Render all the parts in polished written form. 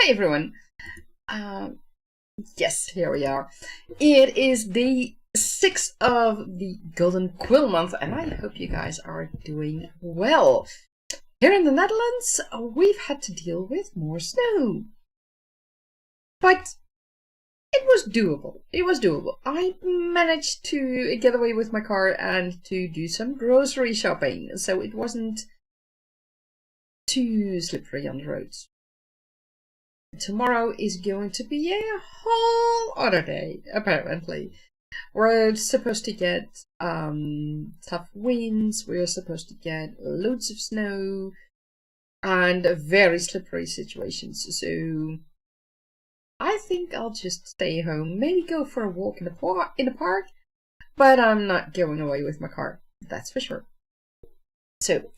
Hey everyone! Yes, here we are. It is the 6th of the Golden Quill Month, and I hope you guys are doing well. Here in the Netherlands, we've had to deal with more snow. But it was doable. It was doable. I managed to get away with my car and to do some grocery shopping, so it wasn't too slippery on the roads. Tomorrow is going to be a whole other day, apparently. We're supposed to get tough winds, we're supposed to get loads of snow, and very slippery situations. So I think I'll just stay home, maybe go for a walk in the park, but I'm not going away with my car, that's for sure. So,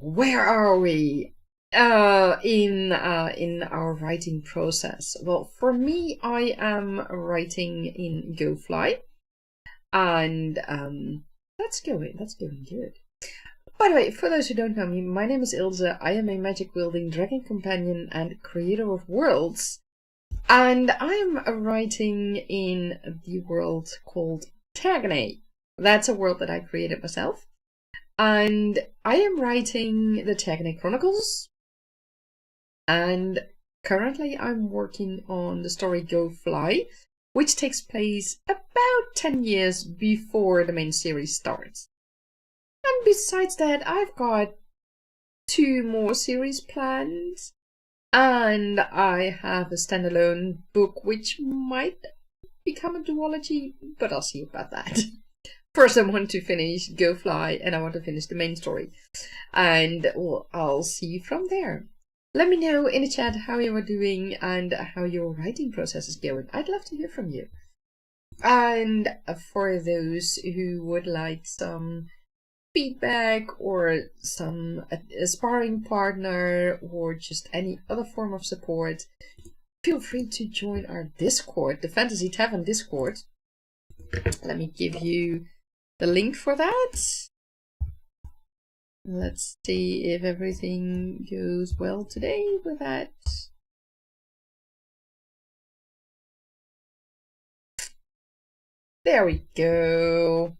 where are we? In our writing process. Well, for me, I am writing in GoFly, and that's going good. By the way, for those who don't know me, my name is Ilse. I am a magic wielding dragon companion and creator of worlds, and I am writing in the world called Tagane. That's a world that I created myself, and I am writing the Tagane Chronicles. And currently I'm working on the story Go Fly, which takes place about 10 years before the main series starts. And besides that, I've got 2 more series planned, and I have a standalone book which might become a duology, but I'll see about that. First I want to finish Go Fly, and I want to finish the main story, and well, I'll see from there. Let me know in the chat how you are doing and how your writing process is going. I'd love to hear from you. And for those who would like some feedback or some sparring partner or just any other form of support, feel free to join our Discord, the Fantasy Tavern Discord. Let me give you the link for that. Let's see if everything goes well today with that. There we go.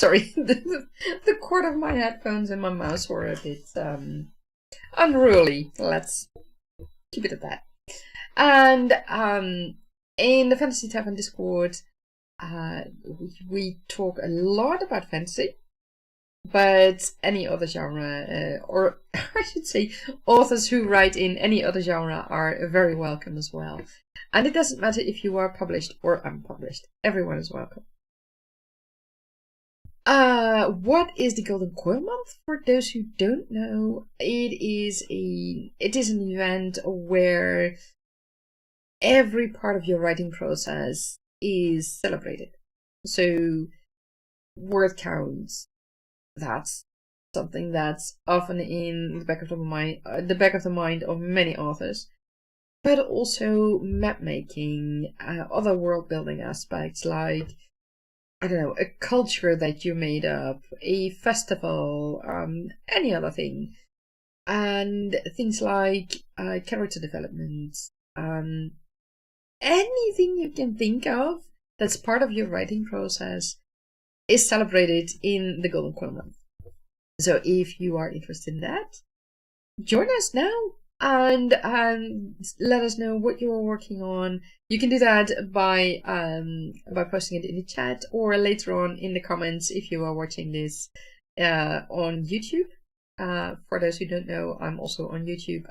Sorry, the cord of my headphones and my mouse were a bit unruly. Let's keep it at that. And in the Fantasy Tavern Discord, we talk a lot about fantasy, but any other genre, or I should say authors who write in any other genre are very welcome as well. And it doesn't matter if you are published or unpublished, everyone is welcome. What is the Golden Quill Month? For those who don't know, it is an event where every part of your writing process is celebrated. So word counts, that's something that's often in the back of the mind of many authors, but also map making, other world building aspects like, I don't know, a culture that you made up, a festival, any other thing, and things like character development, anything you can think of that's part of your writing process is celebrated in the Golden Quill Month. So if you are interested in that, join us now and let us know what you're working on. You can do that by posting it in the chat or later on in the comments if you are watching this on YouTube. For those who don't know, I'm also on YouTube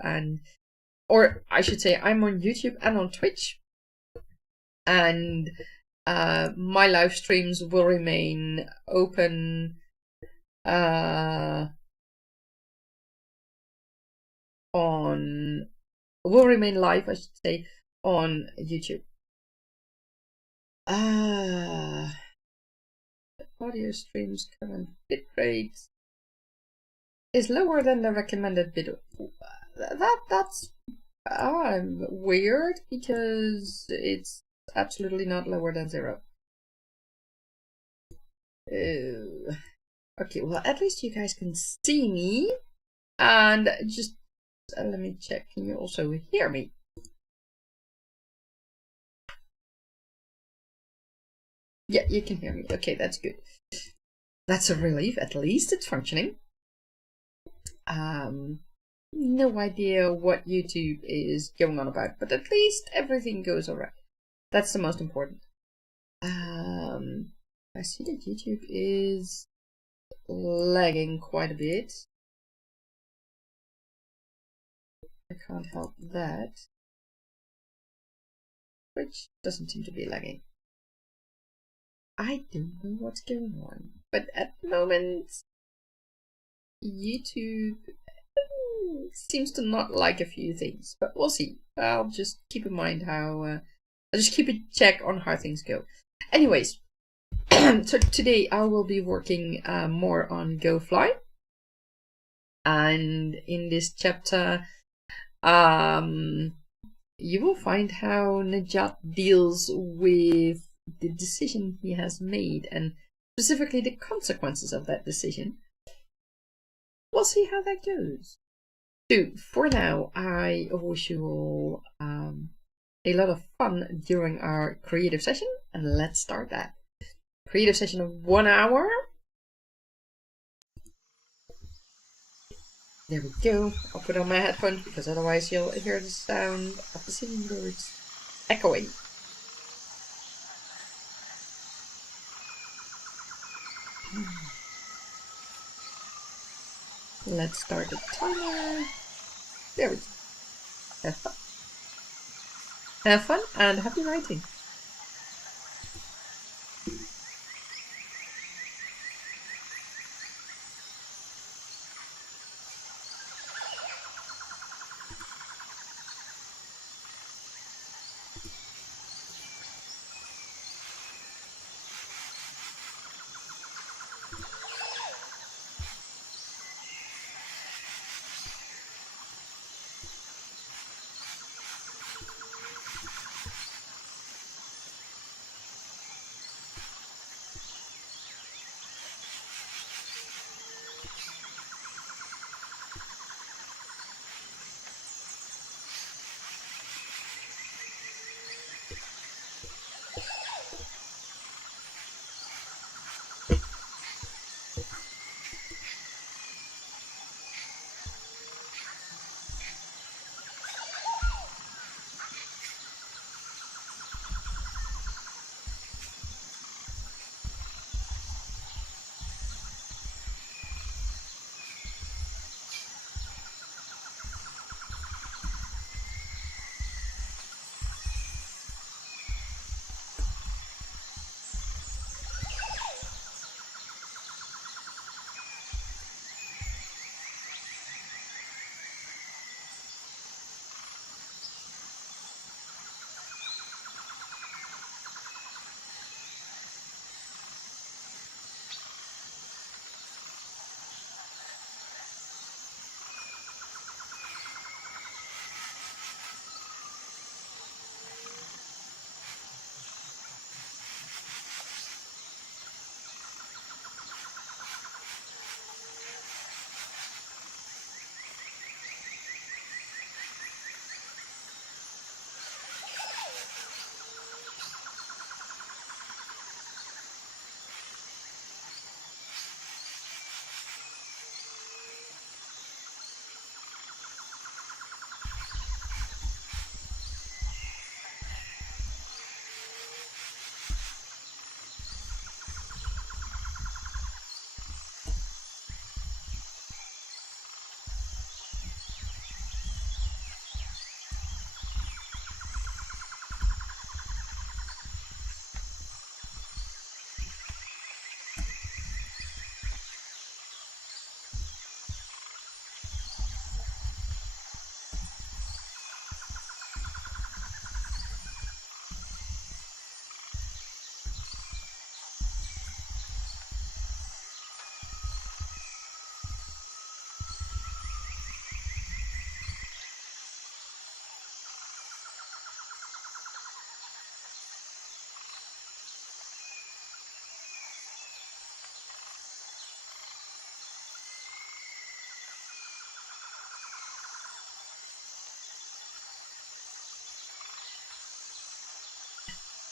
or I should say I'm on YouTube and on Twitch. And my live streams will remain open will remain live, I should say, on YouTube. Audio streams current bitrate is lower than the recommended bit. That's weird because it's absolutely not lower than 0. Okay, well, at least you guys can see me. And just let me check. Can you also hear me? Yeah, you can hear me. Okay, that's good. That's a relief. At least it's functioning. No idea what YouTube is going on about, but at least everything goes alright. That's the most important. I see that YouTube is lagging quite a bit. I can't help that. Which doesn't seem to be lagging. I don't know what's going on. But at the moment, YouTube seems to not like a few things. But we'll see. I'll just keep in mind how... I'll just keep a check on how things go. Anyways, so today I will be working more on Go Fly. And in this chapter, you will find how Nejat deals with the decision he has made and specifically the consequences of that decision. We'll see how that goes. So for now, I wish you all a lot of fun during our creative session, and let's start that. Creative session of 1 hour. There we go. I'll put on my headphones because otherwise you'll hear the sound of the singing birds echoing. Let's start the timer. There we go. Have fun. Have fun and happy writing.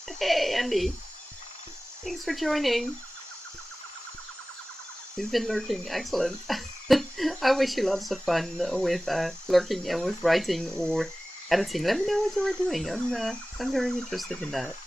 Hey, Andy. Thanks for joining. You've been lurking. Excellent. I wish you lots of fun with lurking and with writing or editing. Let me know what you are doing. I'm very interested in that.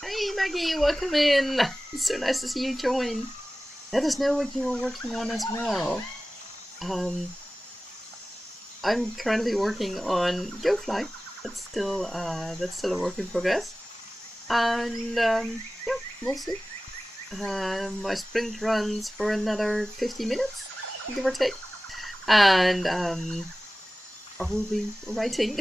Hey Maggie, welcome in! It's so nice to see you join. Let us know what you are working on as well. I'm currently working on Go Fly. That's still a work in progress. And yeah, we'll see. My sprint runs for another 50 minutes, give or take. And I will be writing.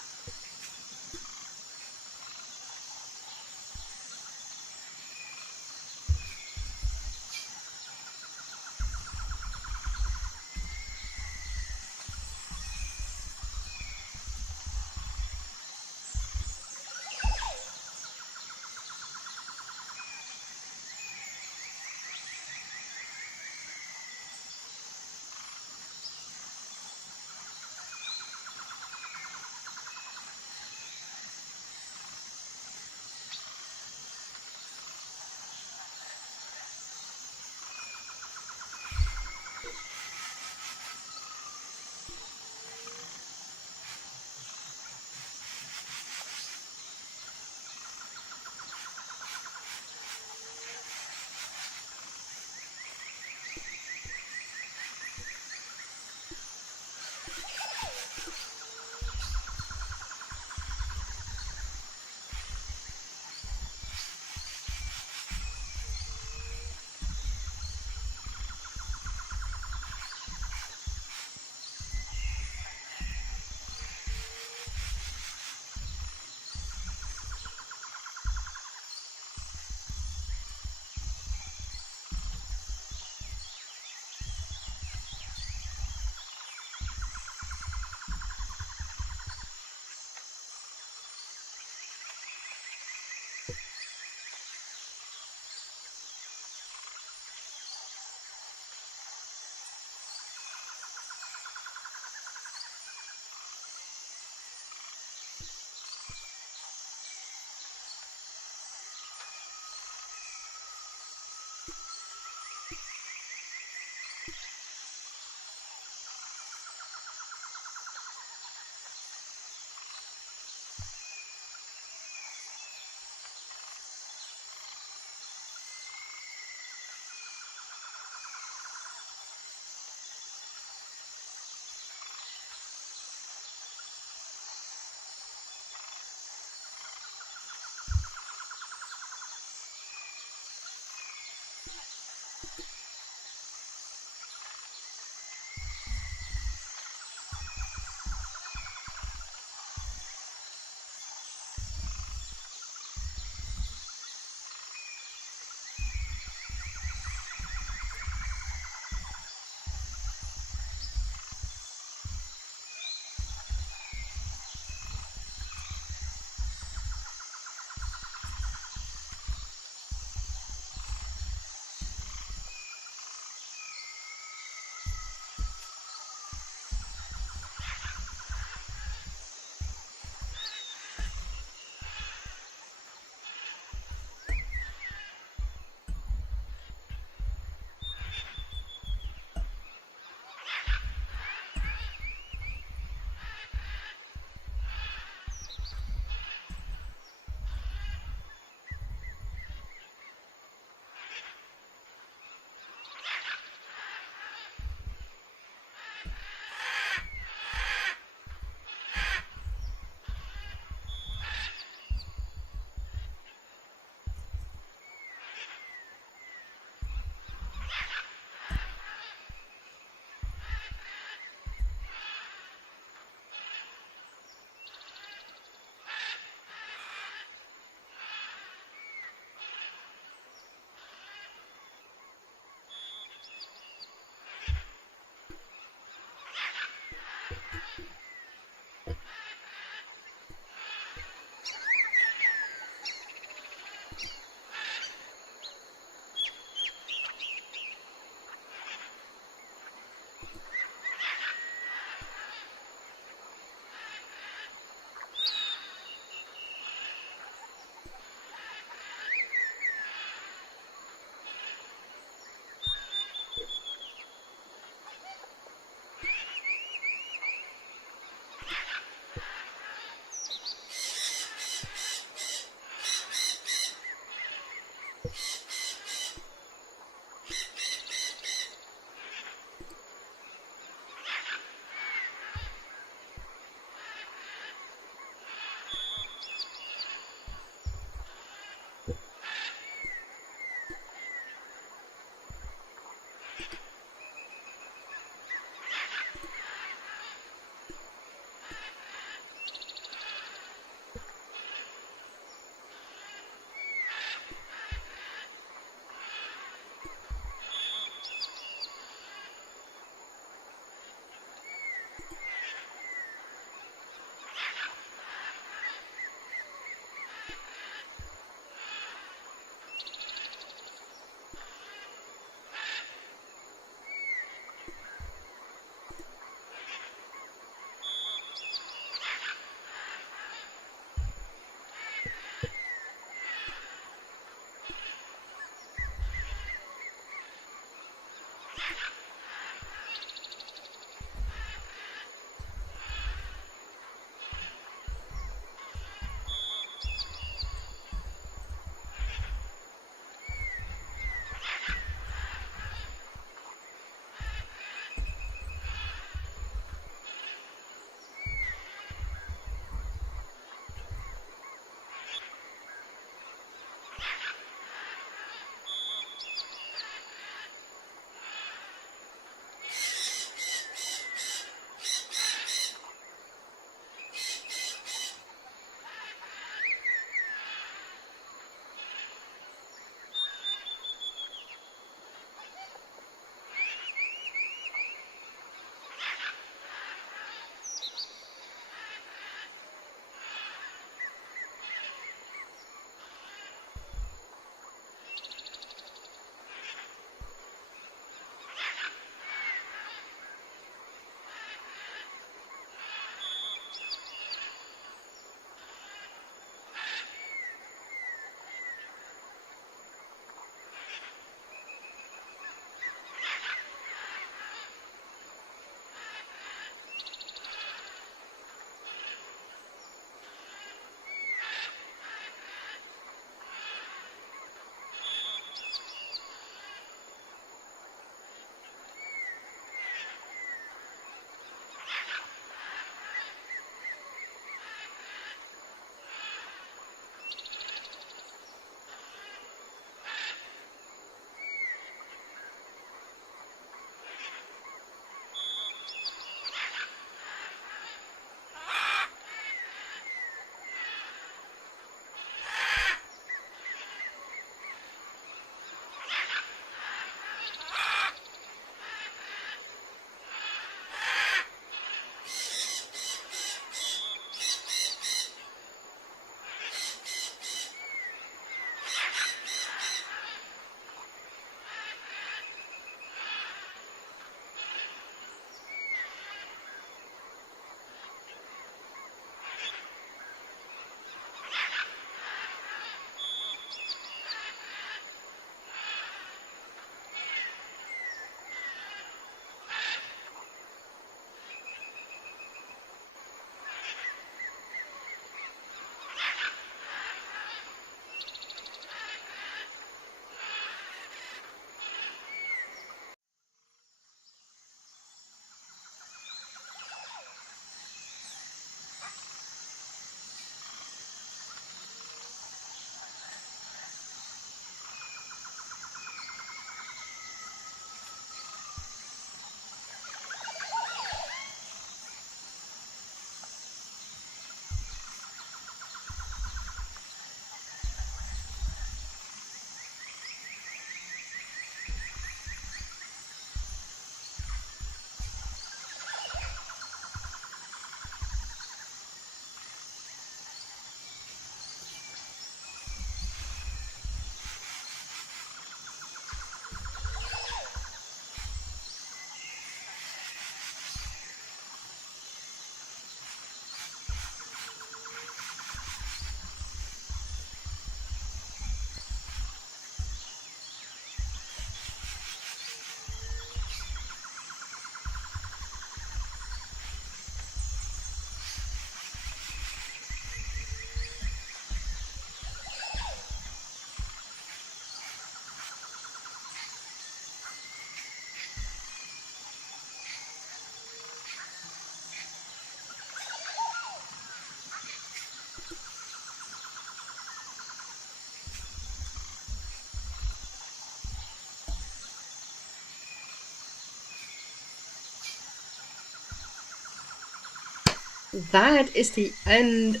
that is the end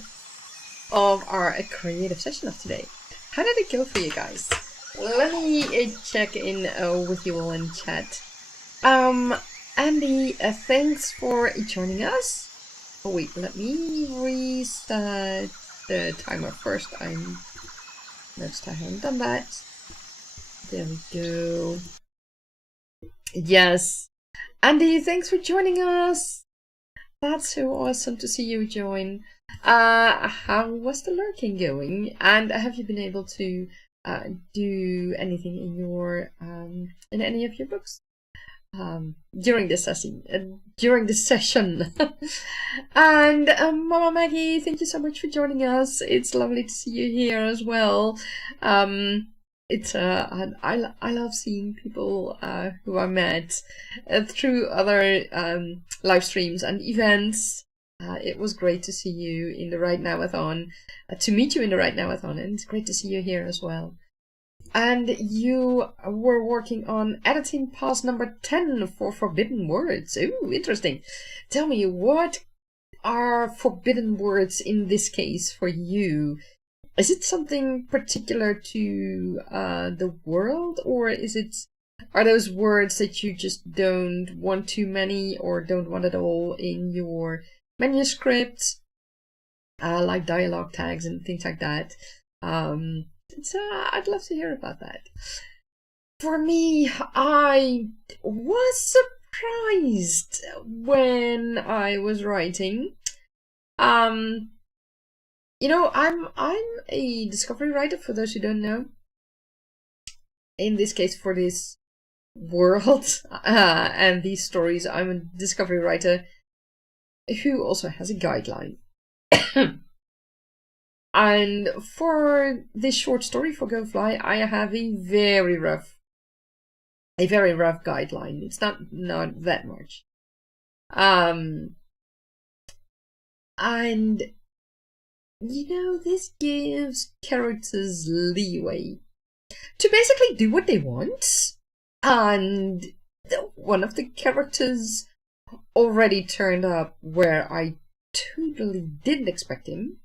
of our creative session of today. How did it go for you guys? Let me check in with you all in chat. Andy, thanks for joining us. Oh wait, let me reset the timer first. Noticed I haven't done that. There we go. Yes. Andy, thanks for joining us. That's so awesome to see you join. How was the lurking going? And have you been able to do anything in your in any of your books during this session? And Mama Maggie, thank you so much for joining us. It's lovely to see you here as well. It's I love seeing people who I met through other live streams and events. It was great to see you in the Right Now-a-thon, to meet you in the Right Now-a-thon, and it's great to see you here as well. And you were working on editing pass number 10 for forbidden words. Ooh, interesting. Tell me, what are forbidden words in this case for you? Is it something particular to the world, or are those words that you just don't want too many or don't want at all in your manuscript, like dialogue tags and things like that? I'd love to hear about that. For me, I was surprised when I was writing. You know, I'm a discovery writer, for those who don't know. In this case, for this world and these stories, I'm a discovery writer who also has a guideline. And for this short story for Go Fly, I have a very rough guideline. It's not that much. And you know, this gives characters leeway to basically do what they want. And one of the characters already turned up where I totally didn't expect him.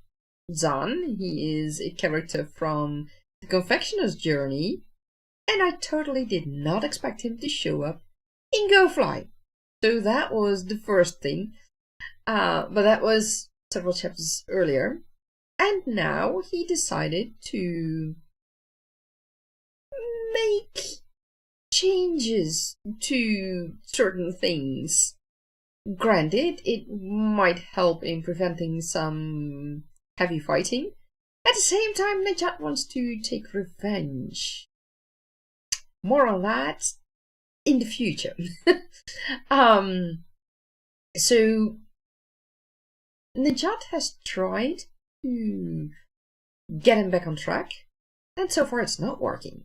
Zan, he is a character from The Confectioner's Journey, and I totally did not expect him to show up in Go Fly. So that was the first thing. But that was several chapters earlier. And now he decided to make changes to certain things. Granted, it might help in preventing some heavy fighting. At the same time, Nejat wants to take revenge. More on that in the future. So Nejat has tried to get him back on track, and so far it's not working.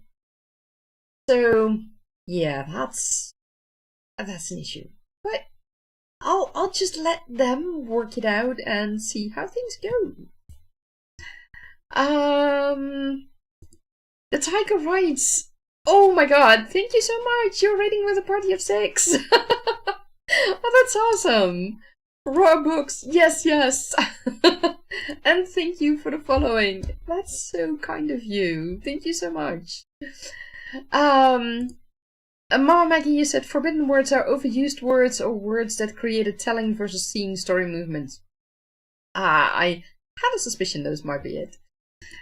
So yeah, that's an issue. But I'll just let them work it out and see how things go. The Tiger writes, "Oh my god, thank you so much! You're reading with a party of 6. Oh, that's awesome! Raw books, yes. And thank you for the following. That's so kind of you. Thank you so much. Mama Maggie, you said forbidden words are overused words or words that create a telling versus seeing story movements. I had a suspicion those might be it.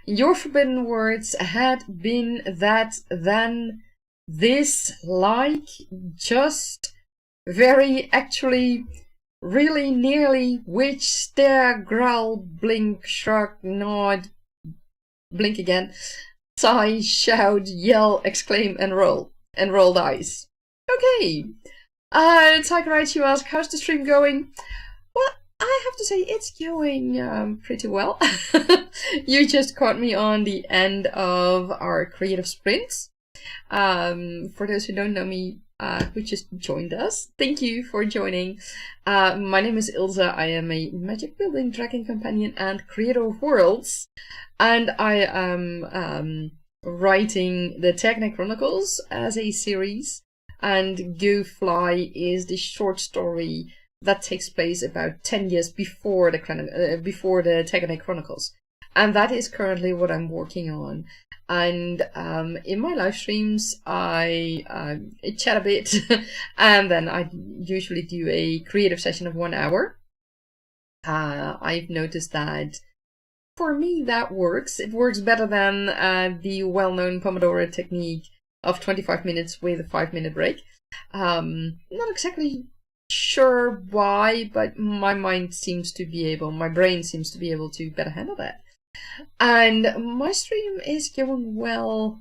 Your forbidden words had been that, then, this, like, just, very, actually, really, nearly, which, stare, growl, blink, shrug, nod, blink again, sigh, shout, yell, exclaim, and roll dice." Okay. Tiger writes, you ask, how's the stream going? Well, I have to say it's going pretty well. You just caught me on the end of our creative sprints. For those who don't know me, who just joined us, thank you for joining. My name is Ilza. I am a magic building dragon companion and creator of worlds, and I am writing the Technic Chronicles as a series, and Go Fly is the short story that takes place about 10 years before the Tegonei Chronicles. And that is currently what I'm working on. And in my live streams, I chat a bit, and then I usually do a creative session of 1 hour. I've noticed that for me that works. It works better than the well-known Pomodoro technique of 25 minutes with a 5-minute break. Not exactly sure why, but my brain seems to be able to better handle that. And my stream is going well.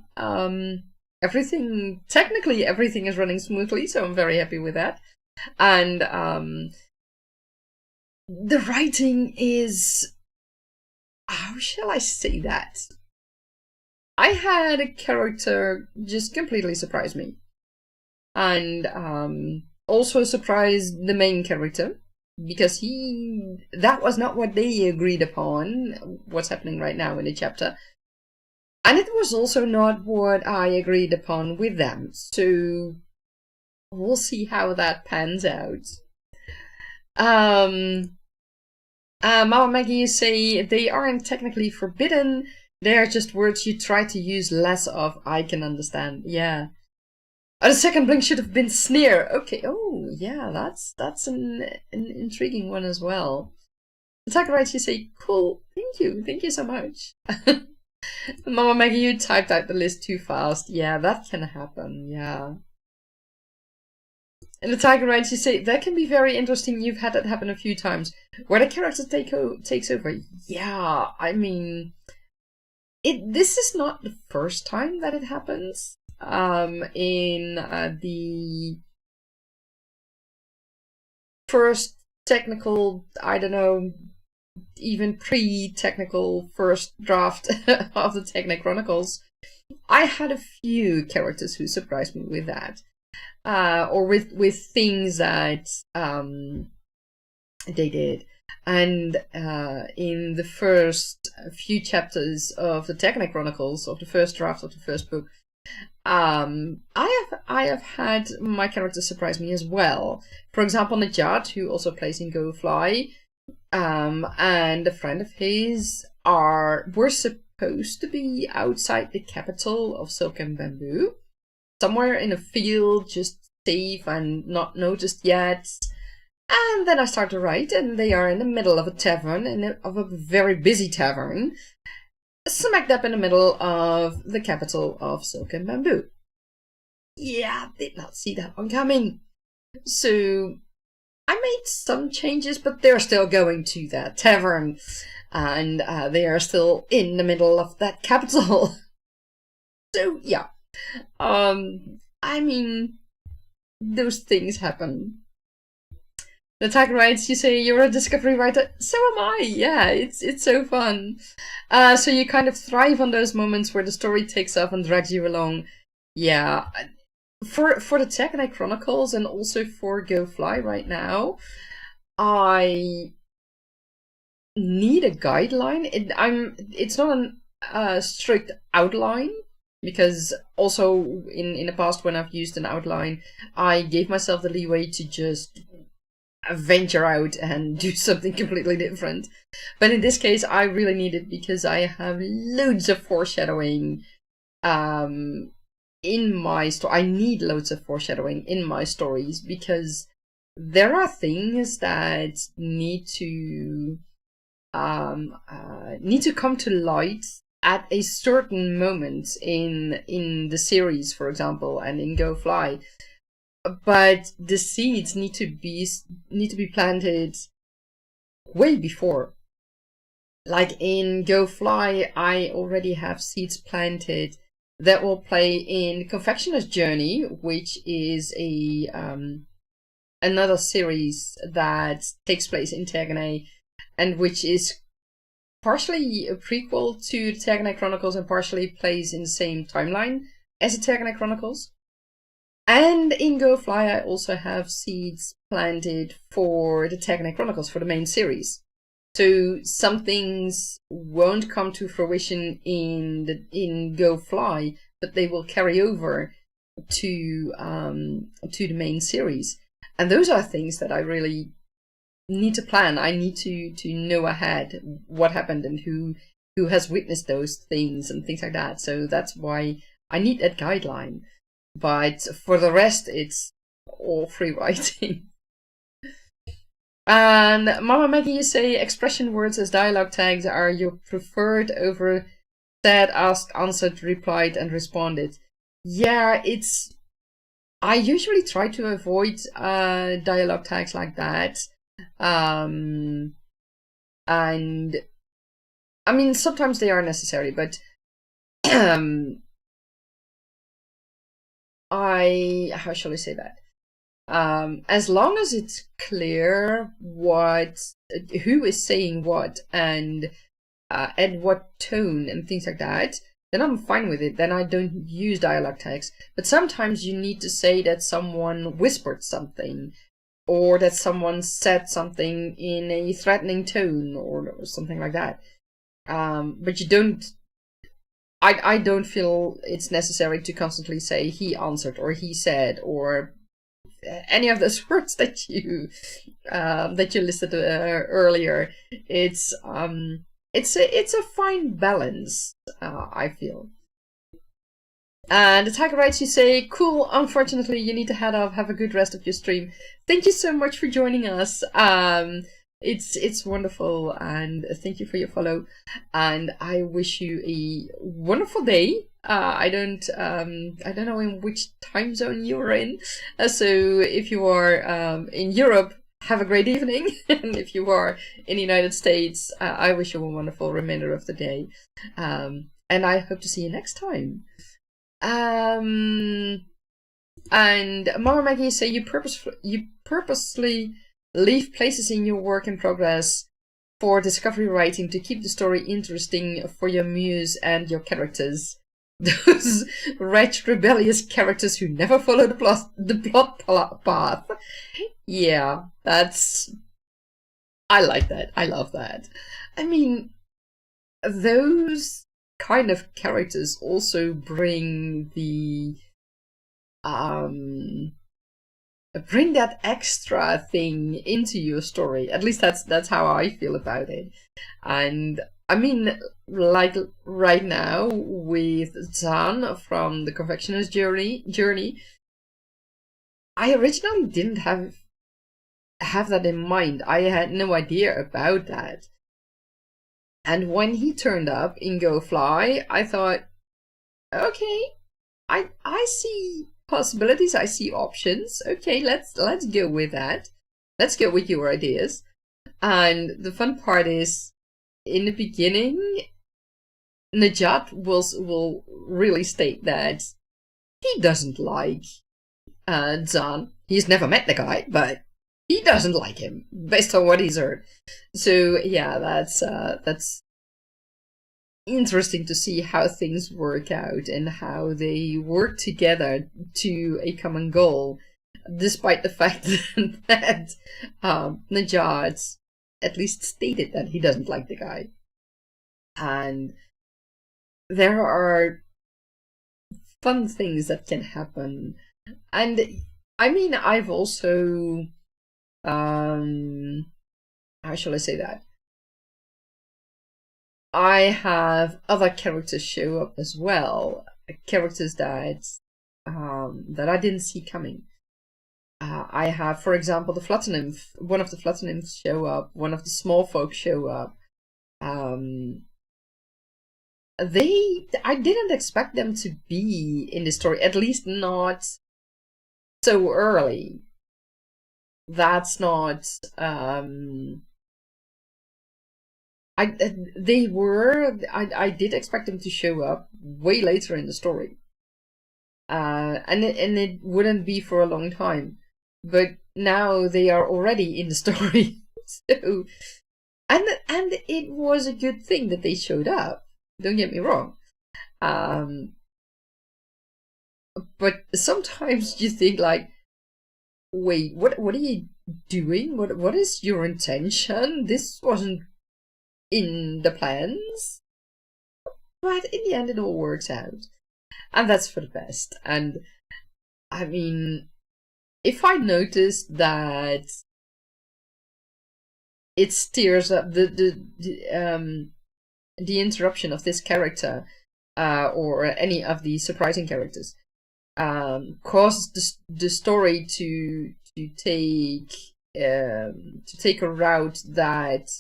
Technically everything is running smoothly, so I'm very happy with that. And the writing is, how shall I say that? I had a character just completely surprise me. And also surprised the main character, because that was not what they agreed upon, what's happening right now in the chapter. And it was also not what I agreed upon with them. So we'll see how that pans out. Mama Maggie, you say they aren't technically forbidden. They are just words you try to use less of. I can understand. Yeah. The second blink should have been sneer. Okay. Oh, yeah. That's an intriguing one as well. Attacker writes, you say, cool. Thank you. Thank you so much. Mama Maggie, you typed out the list too fast. Yeah, that can happen. Yeah. And the Tiger writes, you say, that can be very interesting. You've had that happen a few times. Where the character takes over. Yeah, I mean, this is not the first time that it happens. In the first technical, I don't know, even pre-technical first draft of the Tegonei Chronicles, I had a few characters who surprised me with that. Or with things that they did. And in the first few chapters of the Tegonei Chronicles, of the first draft of the first book, I have had my characters surprise me as well. For example, Nejat, who also plays in Go Fly, and a friend of his were supposed to be outside the capital of Silk and Bamboo, somewhere in a field, just safe and not noticed yet. And then I start to write, and they are in the middle of a tavern, of a very busy tavern, smack dab in the middle of the capital of Silk and Bamboo. Yeah, did not see that one coming. So I made some changes, but they're still going to that tavern, and they are still in the middle of that capital. So yeah, I mean, those things happen. The Tiger writes, you say you're a discovery writer. So am I. Yeah, it's so fun. So you kind of thrive on those moments where the story takes off and drags you along. Yeah. For the Tegonei Chronicles and also for Go Fly right now, I need a guideline. It's not a strict outline, because also in the past when I've used an outline, I gave myself the leeway to just venture out and do something completely different. But in this case, I really need it because I have loads of foreshadowing in my story. I need loads of foreshadowing in my stories because there are things that need to come to light at a certain moment in the series, for example, and in Go Fly. But the seeds need to be planted way before. Like in Go Fly, I already have seeds planted that will play in Confectioner's Journey, which is another series that takes place in Tegonei, and which is partially a prequel to the Tegonei Chronicles and partially plays in the same timeline as the Tegonei Chronicles. And in Go Fly, I also have seeds planted for the Tegonei Chronicles, for the main series. So some things won't come to fruition in Go Fly, but they will carry over to the main series. And those are things that I really need to plan. I need to know ahead what happened and who has witnessed those things and things like that. So that's why I need that guideline. But for the rest, it's all free writing. And Mama Maggie, you say expression words as dialogue tags are your preferred over said, asked, answered, replied, and responded. Yeah, I usually try to avoid dialogue tags like that. And I mean, sometimes they are necessary, but how shall I say that? As long as it's clear who is saying what and what tone and things like that, then I'm fine with it. Then I don't use dialogue tags. But sometimes you need to say that someone whispered something, or that someone said something in a threatening tone, or something like that. But you don't. I don't feel it's necessary to constantly say he answered or he said or any of those words that you listed earlier. It's a fine balance, I feel. And the Tiger writes, you say, cool, unfortunately you need to head off, have a good rest of your stream. Thank you so much for joining us. It's wonderful, and thank you for your follow, and I wish you a wonderful day. I don't know in which time zone you're in, so if you are in Europe, have a great evening, and if you are in the United States, I wish you a wonderful remainder of the day, and I hope to see you next time. And Mama Maggie, say you purposely leave places in your work in progress for discovery writing to keep the story interesting for your muse and your characters. Those wretched, rebellious characters who never follow the plot path. Yeah, I like that. I love that. I mean, those kind of characters also bring bring that extra thing into your story. At least that's how I feel about it. And I mean, like right now with Zan from the Confectioner's Journey, I originally didn't have that in mind. I had no idea about that. And when he turned up in Go Fly, I thought, okay, I see possibilities, I see options. Okay, let's go with that. Let's go with your ideas. And the fun part is, in the beginning, Nejat will really state that he doesn't like Zan. He's never met the guy, but he doesn't like him based on what he's heard. So yeah, that's interesting to see how things work out and how they work together to a common goal, despite the fact that Nejat at least stated that he doesn't like the guy. And there are fun things that can happen. And I mean, I've also how shall I say that? I have other characters show up as well, characters that I didn't see coming. I have, for example, the Flutter Nymph. One of the Flutter Nymphs show up. One of the small folk show up. I didn't expect them to be in the story, at least not so early. That's not. I did expect them to show up way later in the story, and it wouldn't be for a long time, but now they are already in the story. So, and it was a good thing that they showed up. Don't get me wrong, but sometimes you think like, wait, what are you doing? What is your intention? This wasn't in the plans, but in the end it all works out, and that's for the best. And I mean, if I noticed that it steers up the interruption of this character, or any of the surprising characters, causes the story to take a route that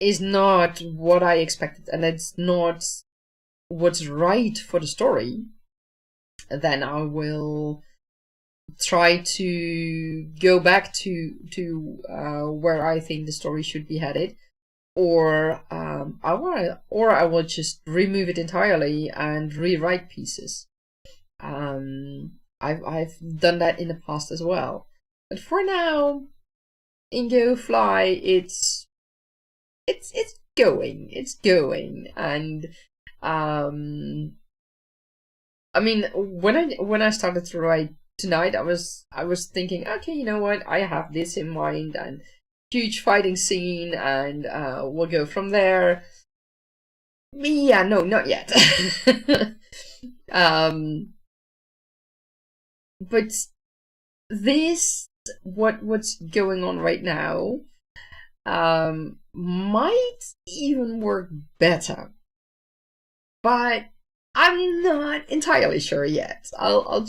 is not what I expected, and it's not what's right for the story. Then I will try to go back to where I think the story should be headed, or I will just remove it entirely and rewrite pieces. I've done that in the past as well, but for now, in Go Fly, it's going, and I mean, when I started to write tonight, I was thinking, okay, you know what, I have this in mind, and huge fighting scene, and we'll go from there. Yeah, no, not yet. But this, what's going on right now, might even work better, but I'm not entirely sure yet. I'll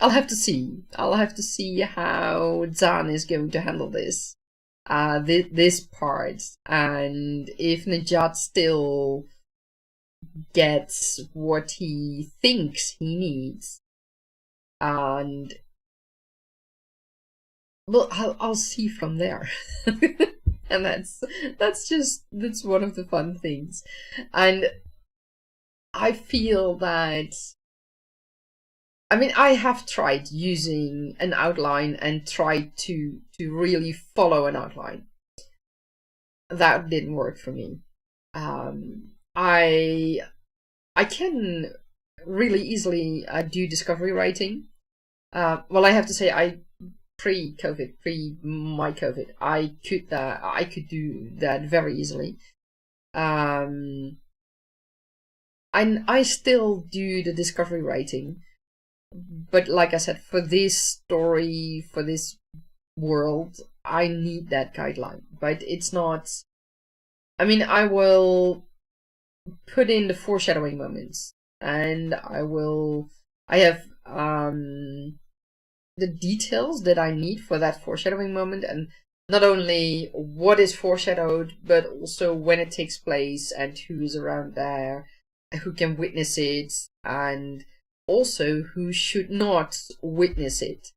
have to see. I'll have to see how Zan is going to handle this, this part, and if Nejat still gets what he thinks he needs. And well, I'll see from there. And that's one of the fun things. And I feel that, I mean, I have tried using an outline and tried to really follow an outline. That didn't work for me. I can really easily do discovery writing. Well, I have to say, pre my COVID, I could do that very easily. And I still do the discovery writing, but like I said, for this story, for this world, I need that guideline. But it's not, I mean, I will put in the foreshadowing moments, and I have the details that I need for that foreshadowing moment, and not only what is foreshadowed, but also when it takes place and who is around there, who can witness it, and also who should not witness it,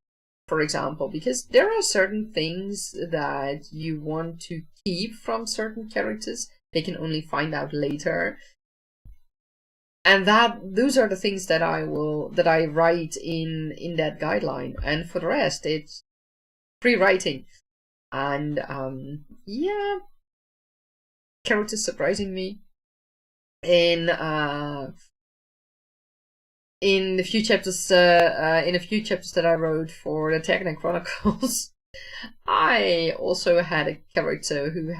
for example, because there are certain things that you want to keep from certain characters. They can only find out later. And those are the things that I write in that guideline, and for the rest, it's free writing. And yeah, characters surprising me. In the few chapters, that I wrote for the Technic Chronicles, I also had a character who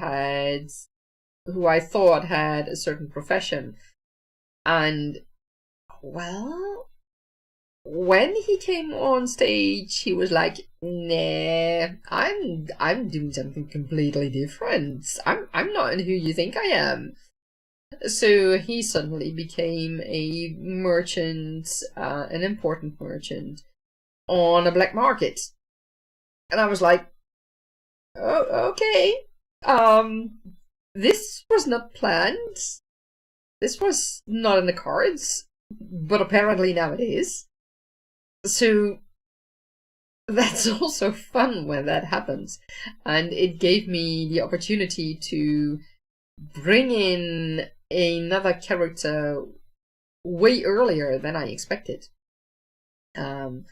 I thought had a certain profession. And, well, when he came on stage, he was like, nah, I'm doing something completely different. I'm not who you think I am. So he suddenly became a merchant, an important merchant, on a black market. And I was like, oh, okay. This was not planned. This was not in the cards, but apparently now it is. So that's also fun when that happens. And it gave me the opportunity to bring in another character way earlier than I expected. And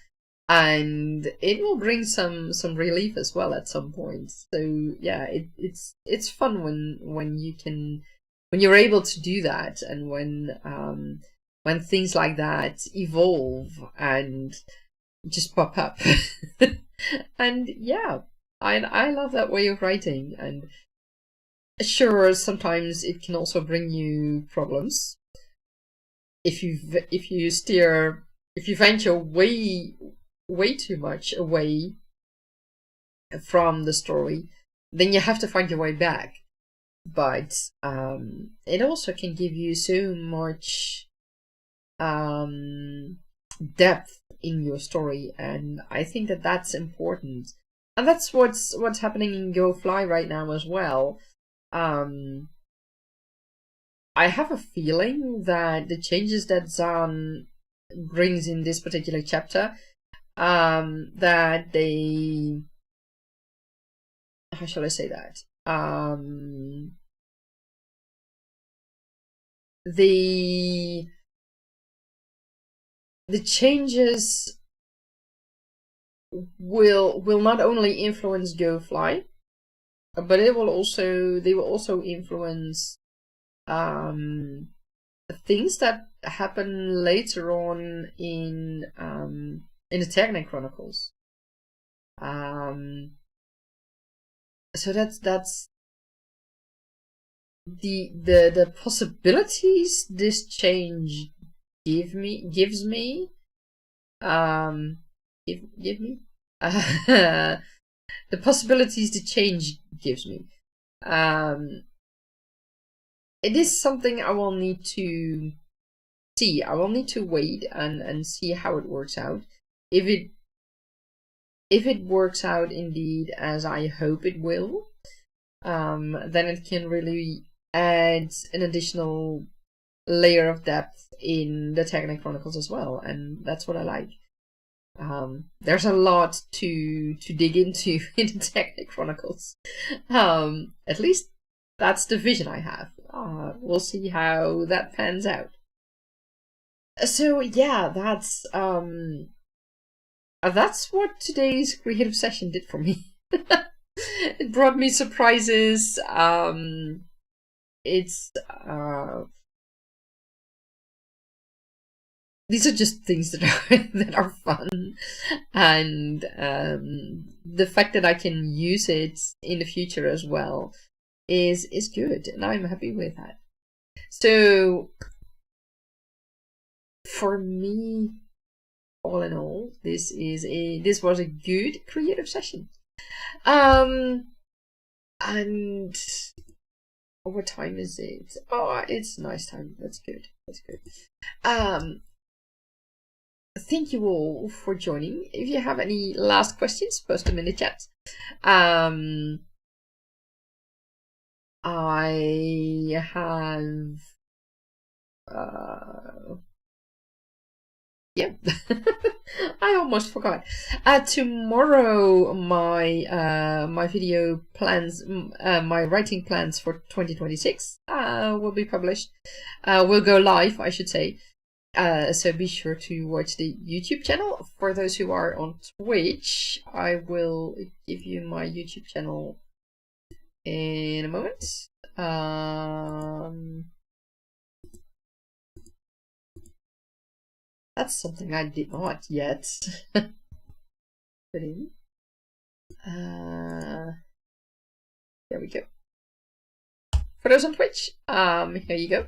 it will bring some relief as well at some point. So yeah, it's fun when you're able to do that, and when things like that evolve and just pop up. And yeah, I love that way of writing. And sure, sometimes it can also bring you problems if you venture way too much away from the story. then you have to find your way back. But it also can give you so much depth in your story, and I think that that's important. And that's what's happening in Go Fly right now as well. I have a feeling that the changes that Zahn brings in this particular chapter, that they, how shall I say that? The changes will not only influence Go Fly, but they will also influence things that happen later on in the Technic Chronicles. So that's the possibilities this change gives me the possibilities the change gives me. It is something I will need to see. I will need to wait and see how it works out. If it works out indeed as I hope it will, then it can really add an additional layer of depth in the Technic Chronicles as well, and that's what I like. There's a lot to dig into in the Technic Chronicles. At least that's the vision I have. We'll see how that pans out. So yeah, that's what today's creative session did for me. It brought me surprises. These are just things that are fun, and the fact that I can use it in the future as well is good, and I'm happy with that. So for me, all in all, this was a good creative session. And what time is it? Oh, it's nice time. That's good. Thank you all for joining. If you have any last questions, post them in the chat. I have yeah. I almost forgot. Tomorrow my video plans, my writing plans for 2026 will be published. Will go live, I should say. So be sure to watch the YouTube channel. For those who are on Twitch, I will give you my YouTube channel in a moment. That's something I did not yet put in. There we go. For those on Twitch, here you go.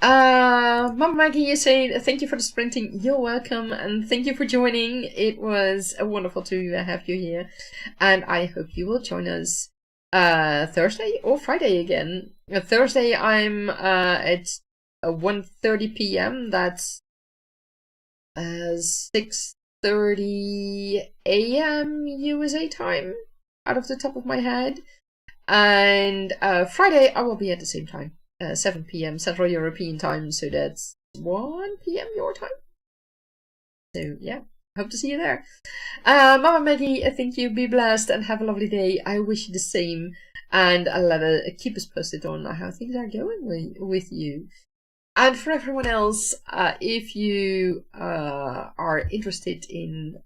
Mama Maggie is saying thank you for the sprinting. You're welcome, and thank you for joining. It was wonderful to have you here, and I hope you will join us Thursday or Friday again. Thursday I'm at 1:30 p.m. That's 6:30 a.m. USA time, out of the top of my head. And Friday I will be at the same time, 7 p.m. Central European time, so that's 1 p.m. your time. So yeah, hope to see you there. Mama Maggie, thank you, be blessed and have a lovely day. I wish you the same, and keep us posted on how things are going with you. And for everyone else, if you are interested in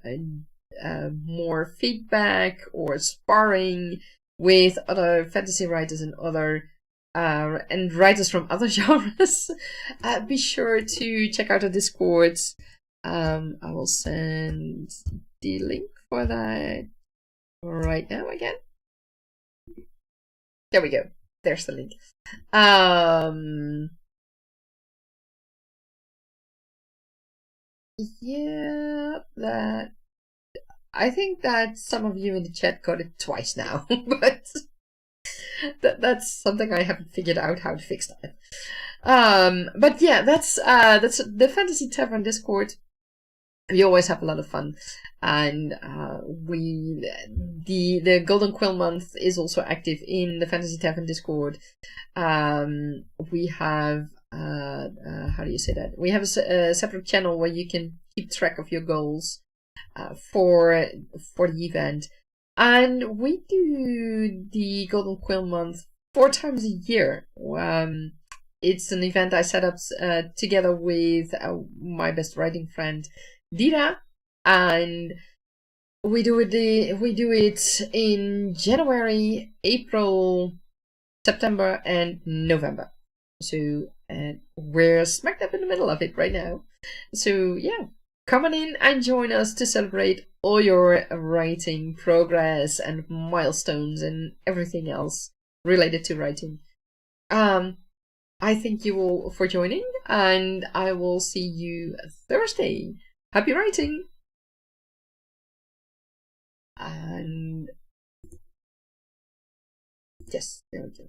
more feedback or sparring with other fantasy writers and and writers from other genres, be sure to check out the Discord. I will send the link for that right now again. There we go. There's the link. Yeah, that I think that some of you in the chat got it twice now, but that's something I haven't figured out how to fix that. But yeah, that's the Fantasy Tavern Discord. We always have a lot of fun, and the Golden Quill Month is also active in the Fantasy Tavern Discord. We have how do you say that? We have a separate channel where you can keep track of your goals for the event, and we do the Golden Quill Month 4 times a year. It's an event I set up together with my best writing friend Dira, and we do it in January, April, September, and November. So we're smack dab in the middle of it right now. So yeah, come on in and join us to celebrate all your writing progress and milestones and everything else related to writing. I thank you all for joining, and I will see you Thursday. Happy writing! And yes, there we go.